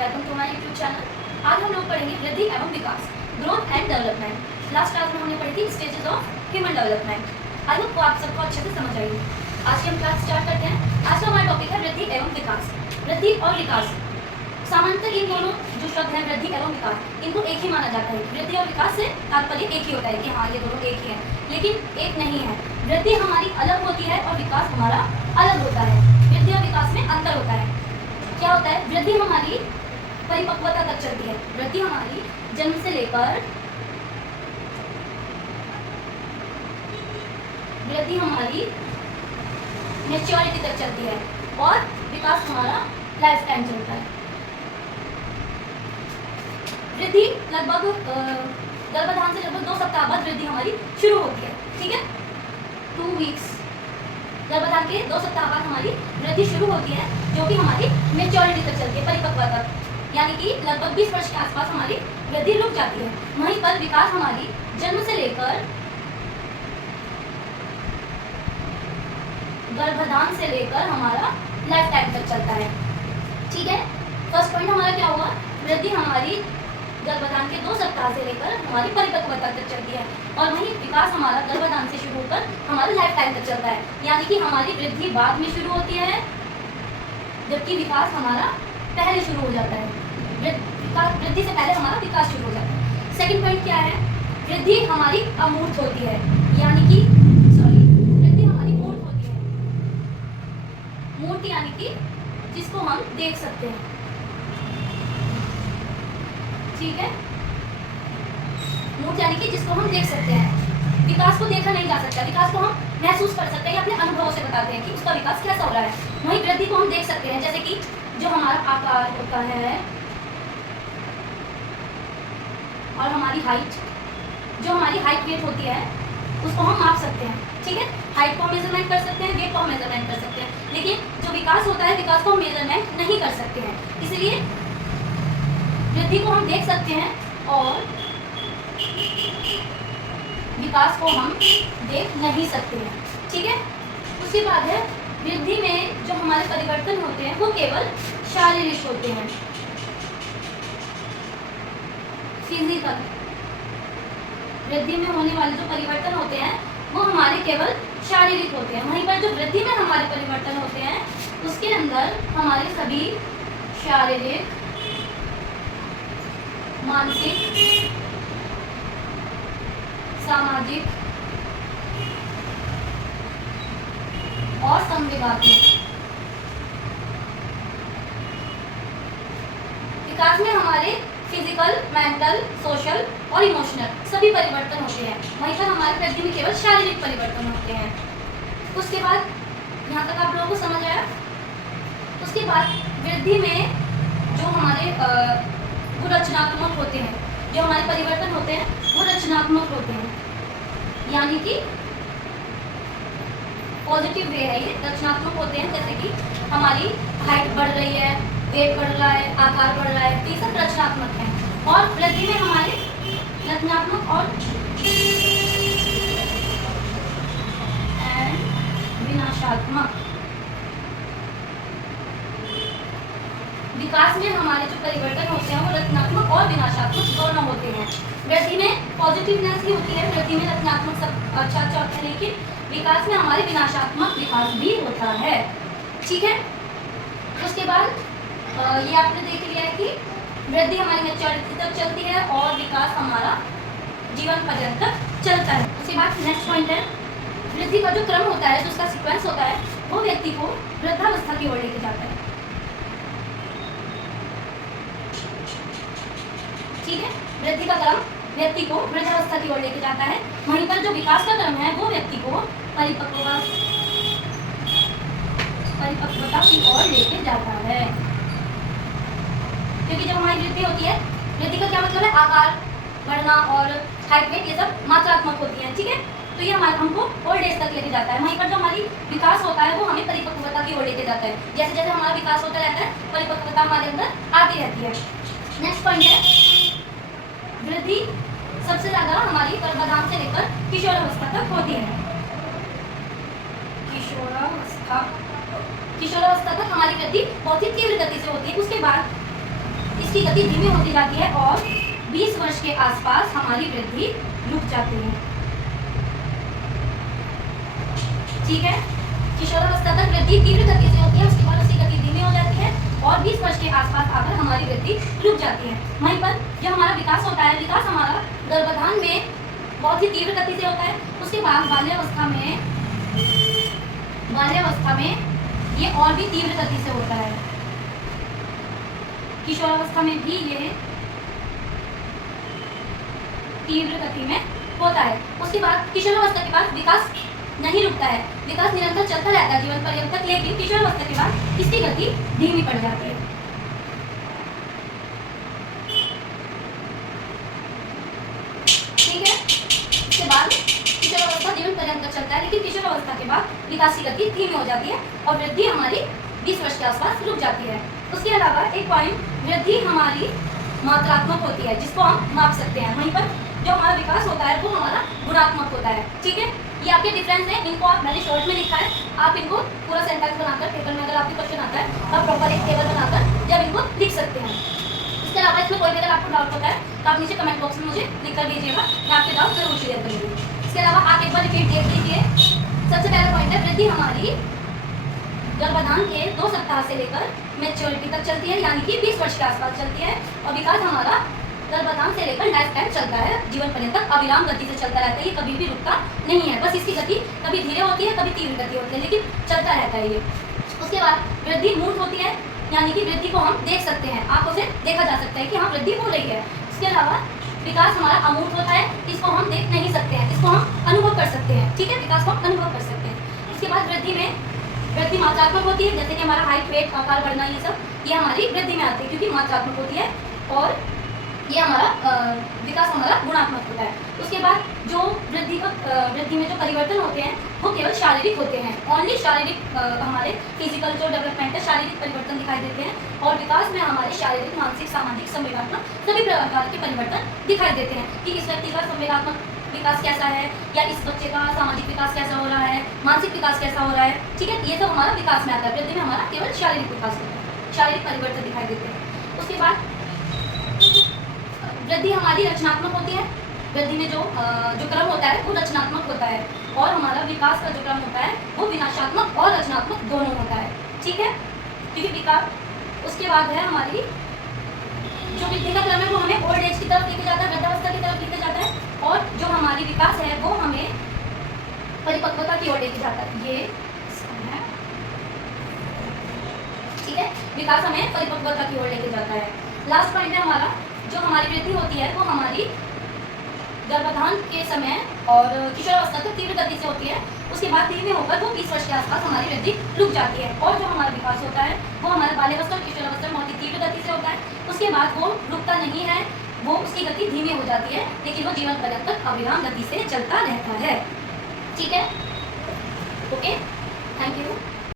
Welcome to my YouTube channel. आज हम लोग पढ़ेंगे वृद्धि एवं विकास, growth and development. Last class में हमने पढ़ी थी stages of human development. I hope आप सबको अच्छे से समझ आएगी। आज की हम क्लास स्टार्ट करते हैं। आज का हमारा टॉपिक है वृद्धि एवं विकास। वृद्धि और विकास, सामान्यतः इन दोनों जो शब्द हैं वृद्धि एवं विकास, इनको एक ही माना जाता है। वृद्धि और विकास से तात्पर्य एक ही होता है कि हाँ ये दोनों एक ही हैं, लेकिन एक नहीं है। वृद्धि हमारी अलग होती है और विकास हमारा अलग होता है। वृद्धि और विकास में अंतर होता है। क्या होता है? वृद्धि हमारी परिपक्वता तक चलती है। वृद्धि हमारी जन्म से लेकर वृद्धि हमारी मैच्योरिटी तक चलती है और विकास हमारा लाइफ टाइम चलता है। वृद्धि लगभग गर्भाधान से लगभग 2 सप्ताह बाद वृद्धि हमारी शुरू होती है। ठीक है, 2 वीक्स गर्भाधान के 2 सप्ताह बाद हमारी वृद्धि शुरू होती है, जो कि हमारी मैच्योरिटी तक चलती है, परिपक्वता तक, यानी कि लगभग 20 वर्ष के आसपास हमारी वृद्धि रुक जाती है। वहीं पर विकास हमारी जन्म से लेकर गर्भाधान से लेकर हमारा लाइफ टाइम तक चलता है। ठीक है, फर्स्ट पॉइंट हमारा क्या हुआ? वृद्धि हमारी गर्भाधान के 2 सप्ताह से लेकर हमारी परिपक्वता तक चलती है, और वहीं विकास हमारा गर्भाधान से शुरू होकर हमारे लाइफ टाइम तक चलता है, यानी कि हमारी वृद्धि बाद में शुरू होती है जबकि विकास हमारा पहले शुरू हो जाता है। वृद्धि से पहले हमारा विकास शुरू हो जाता है। सेकंड पॉइंट क्या है? वृद्धि हमारी अमूर्त होती है, यानी कि वृद्धि हमारी मूर्त होती है। मूर्त यानी कि जिसको हम देख सकते हैं। ठीक है, मूर्त यानी कि जिसको हम देख सकते हैं। विकास को देखा नहीं जा सकता, विकास को हम महसूस कर सकते हैं या अपने अनुभवों से बताते हैं कि उसका विकास कैसा हो रहा है। वहीं वृद्धि को हम देख सकते हैं, जैसे कि जो हमारा आकार होता है और हमारी हाइट, जो हमारी हाइट वेट होती है उसको हम माप सकते हैं। ठीक है, हाइट को हम मेजरमेंट कर सकते हैं, वेट को हम मेजरमेंट कर सकते हैं, लेकिन जो विकास होता है विकास को हम मेजरमेंट नहीं कर सकते हैं। इसलिए वृद्धि को हम देख सकते हैं और विकास को हम देख नहीं सकते हैं। ठीक है, उसके बाद है वृद्धि में जो हमारे परिवर्तन होते हैं वो केवल शारीरिक होते हैं, फिजिकल। वृद्धि में होने वाले जो परिवर्तन होते हैं वो हमारे केवल शारीरिक होते हैं। वहीं पर जो वृद्धि में हमारे परिवर्तन होते हैं उसके अंदर हमारे सभी शारीरिक, मानसिक, सामाजिक और संवेगात्मक विकास में हमारे फिजिकल, मेंटल, सोशल और इमोशनल सभी परिवर्तन होते हैं। वहीं पर हमारे वृद्धि में केवल शारीरिक परिवर्तन होते हैं। उसके बाद यहाँ तक आप लोगों को समझ आया? उसके बाद वृद्धि में जो हमारे वो रचनात्मक होते हैं, जो हमारे परिवर्तन होते हैं वो रचनात्मक होते हैं, यानी कि पॉजिटिव वे है ये, रचनात्मक होते हैं। जैसे कि हमारी हाइट बढ़ रही है, वेट बढ़ रहा है, आकार बढ़ रहा है, तो ये सब रचनात्मक है। और वृद्धि में हमारे रचनात्मक और विनाशात्मक। विकास में हमारे जो परिवर्तन होते हैं वो रचनात्मक और विनाशात्मक दोनों होते हैं। वृद्धि में पॉजिटिवनेस ही होती है, वृद्धि में रचनात्मक सब अच्छा होता है, लेकिन विकास में हमारे विनाशात्मक विकास भी होता है। ठीक है, उसके बाद ये आपने देख लिया है कि वृद्धि हमारी मैच्योरिटी तक चलती है और विकास हमारा जीवन पर्यंत तक चलता है। उसके बाद नेक्स्ट पॉइंट है वृद्धि का जो क्रम होता है, जो उसका सीक्वेंस होता है वो व्यक्ति को वृद्धावस्था की ओर लेके जाता है। ठीक है, वृद्धि का क्रम व्यक्ति को वृद्धावस्था की ओर लेके जाता है। वहीं पर जो विकास का क्रम है वो व्यक्ति को परिपक्वता की ओर लेके जाता है। क्योंकि जब हमारी वृद्धि होती है, वृद्धि का क्या मतलब है? आकार बढ़ना और हाइट वेट, ये सब मात्रात्मक होती है। ठीक है, तो ये हमारे हमको ओल्ड एज तक लेके जाता है। वहीं पर जो हमारी विकास होता है वो हमें परिपक्वता की ओर लेके जाता है। जैसे जैसे हमारा विकास होता रहता है परिपक्वता हमारे अंदर आती रहती है। नेक्स्ट पॉइंट है वृद्धि सबसे ज्यादा हमारी गर्भाधान से लेकर किशोरावस्था तक होती है। किशोरावस्था तक हमारी वृद्धि बहुत ही तीव्र गति से होती है। उसके बाद इसकी गति धीमी होती जाती है और 20 वर्ष के आसपास हमारी वृद्धि रुक जाती है। ठीक है, किशोरावस्था तक वृद्धि तीव्र गति से होती है, उसके बाद उसकी गति धीमी हो जाती है और 20 वर्ष के आसपास आकर हमारी वृद्धि रुक जाती है। वहीं पर जो हमारा विकास होता है, विकास हमारा गर्भाधान में बहुत ही तीव्र गति से होता है, उसके बाद बाल्यावस्था में ये और भी तीव्र गति से होता है। किशोरावस्था में भी ये तीव्र गति में होता है। उसके बाद किशोरावस्था के बाद विकास नहीं रुकता है, विकास निरंतर चलता रहता है जीवन पर्यंत तक, लेकिन किशोरावस्था के बाद इसकी गति धीमी पड़ जाती है। ठीक है, इसके बाद किशोरावस्था जीवन पर्यंत तक चलता है, लेकिन किशोरावस्था के बाद विकास की गति धीमी हो जाती है और वृद्धि हमारी 20 वर्ष के आसपास रुक जाती है। उसके अलावा एक पॉइंट, वृद्धि हमारी मात्रात्मक होती है जिसको हम माप सकते हैं। वहीं पर जो हमारा विकास होता है वो हमारा गुणात्मक होता है। ठीक है, ये आपके डिफरेंस है, इनको आप मैंने शॉर्ट में लिखा है, आप इनको पूरा सेंटेंस बनाकर पेपर में अगर आपके क्वेश्चन आता है आप प्रॉपर एक टेबल बनाकर जब इनको लिख सकते हैं। इसके अलावा इसमें कोई भी अगर आपको डाउट होता है तो आप नीचे कमेंट बॉक्स में मुझे लिख कर दीजिएगा, मैं आपके डाउट जरूर क्लियर करूँगी। इसके अलावा आप एक बार रिपीट देख लीजिए। सबसे पहला पॉइंट है, वृद्धि हमारी गर्भाधान के 2 सप्ताह से लेकर मैच्योरिटी तक चलती है, यानी कि 20 वर्ष के आसपास चलती है, और विकास हमारा गर्भाधान से लेकर लाइफ टाइम चलता है, जीवन पर्यंत तक अविराम गति से चलता रहता है, ये कभी भी रुकता नहीं है। बस इसकी गति कभी धीरे होती है, कभी तीव्र गति होती है, लेकिन चलता रहता है ये। उसके बाद वृद्धि मूर्त होती है, यानी कि वृद्धि को हम देख सकते हैं, आंखों से देखा जा सकता है कि हाँ वृद्धि हो रही है। इसके अलावा विकास हमारा अमूर्त होता है, इसको हम देख नहीं सकते हैं, इसको हम अनुभव कर सकते हैं। ठीक है, विकास को हम अनुभव कर सकते हैं। उसके बाद वृद्धि मात्रात्मक होती है, जैसे कि हमारा हाइट, वेट, आकार बढ़ना, ये सब ये हमारी वृद्धि में आती है क्योंकि मात्रात्मक होती है, और ये हमारा विकास हमारा गुणात्मक होता है। उसके बाद जो वृद्धि में जो परिवर्तन होते हैं वो केवल शारीरिक होते हैं, ओनली शारीरिक हमारे फिजिकल जो डेवलपमेंट है, शारीरिक परिवर्तन दिखाई देते हैं, और विकास में हमारे शारीरिक, मानसिक, सामाजिक, संवेगात्मक सभी प्रकार के परिवर्तन दिखाई देते हैं कि इस व्यक्ति का संवेगात्मक विकास कैसा है, या इस बच्चे का सामाजिक विकास कैसा हो रहा है, मानसिक विकास कैसा हो रहा है। ठीक है, ये सब हमारा विकास में आता है। वृद्धि में हमारा केवल शारीरिक विकास होता है, शारीरिक परिवर्तन दिखाई देते हैं। उसके बाद वृद्धि हमारी रचनात्मक होती है, वृद्धि में जो क्रम होता है वो रचनात्मक होता है, और हमारा विकास का जो क्रम होता है वो विनाशात्मक और रचनात्मक दोनों होता है। ठीक है, क्योंकि विकास उसके बाद है हमारी जो वृद्धि का क्रम है वो हमें ओल्ड एज की तरफ लेके जाता है, वृद्धावस्था की तरफ लेके जाता है, और जो हमारी विकास है वो हमें परिपक्वता की ओर लेके जाता है। ये है, ठीक है, विकास हमें परिपक्वता की ओर लेके जाता है। लास्ट पॉइंट है हमारा, जो हमारी वृद्धि होती है वो हमारी गर्भाधान के समय और किशोरावस्था तक तीव्र गति से होती है, उसके बाद धीमे होकर वो 20 वर्ष के आसपास हमारी वृद्धि रुक जाती है, और जो हमारा विकास होता है वो हमारे बाल्यावस्था और किशोरावस्था में बहुत ही तीव्र गति से होता है, उसके बाद वो रुकता नहीं है, वो उसकी गति धीमी हो जाती है, लेकिन वो जीवन पर्यंत तक अविराम गति से चलता रहता है। ठीक है, ओके, थैंक यू।